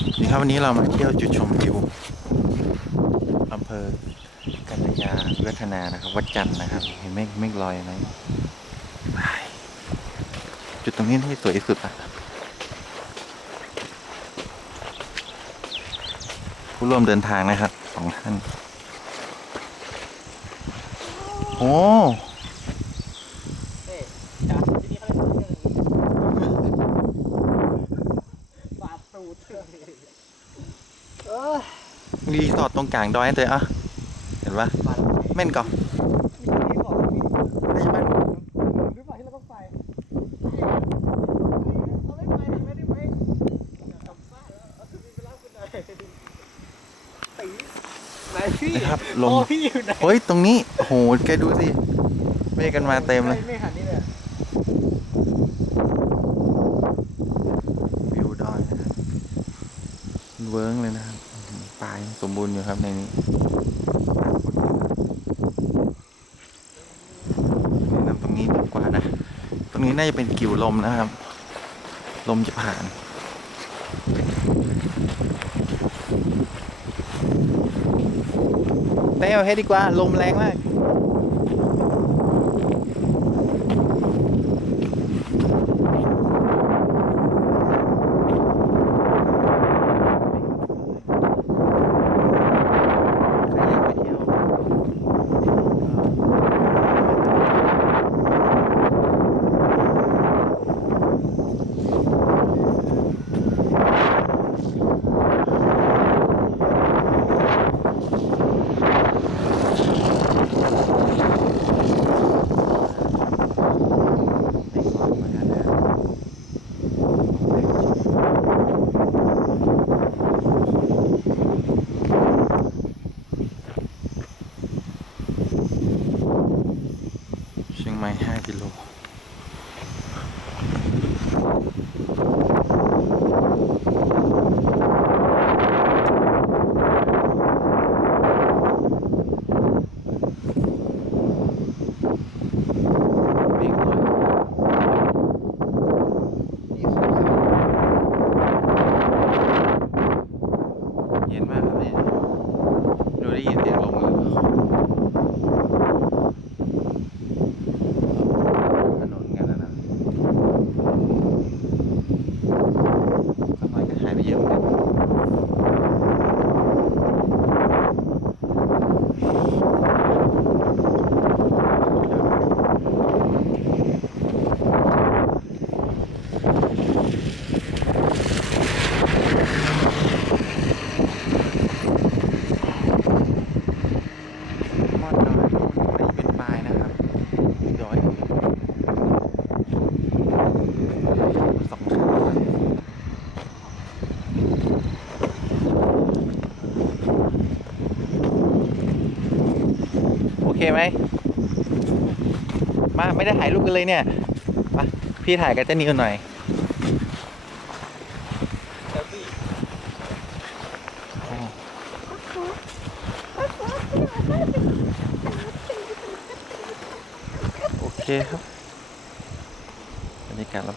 นี่ครับวันนี้เรามาเที่ยวจุดชมวิวอำเภอกัลยาวิวัฒนานะครับวัดจันทร์นะครับเห็นเมฆเมฆลอยไหมไปจุดตรงนี้ที่สวยที่สุดอะผู้ร่วมเดินทางนะครับสองท่านโอ้ เอ๊ะจ้ะที่นี่เขาเรียกว่าเรื่องบาสูตรเออ รีสอร์ทตรงกลางดอยนั่นเลยอะเห็นปะแม่นก่อนได้ไหมหรือเปล่าที่เราต้องไปเขาไม่ไปไม่ได้ไหมอยากกลับบ้านแล้วเอาคือมีเวลาคุณหน่อยตีไหนพี่นะครับลมเฮ้ย ตรงนี้โหแกดูสิเมฆกันมาเต็มเลยวิวดอยนะครับเวิร์งเลยนะครับ สมบูรณ์อยู่ครับในนี้น้ำตรงนี้ดีกว่านะ ตรงนี้น่าจะเป็นกิ่วลมนะครับ ลมจะผ่านเต้วให้ดีกว่า ลมแรงมาก ใครอยากไปเที่ยว เชียงใหม่5กิโล เมฆลอยเย็นมากครับเนี่ยดูได้ยินเสียงลมเลยถนนกันแล้วนะต้นไม้ก็หายไปเยอะเหมือนกันมอดดอยนี่เป็นปลายนะครับดอยสองข้าง โอเคไหมมาไม่ได้ถ่ายรูปกันเลยเนี่ยมาพี่ถ่ายกับเจนิวหน่อยโอเคครับบรรยากาศรอบ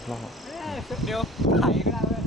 เดี๋ยวถ่ายก็ได้เลย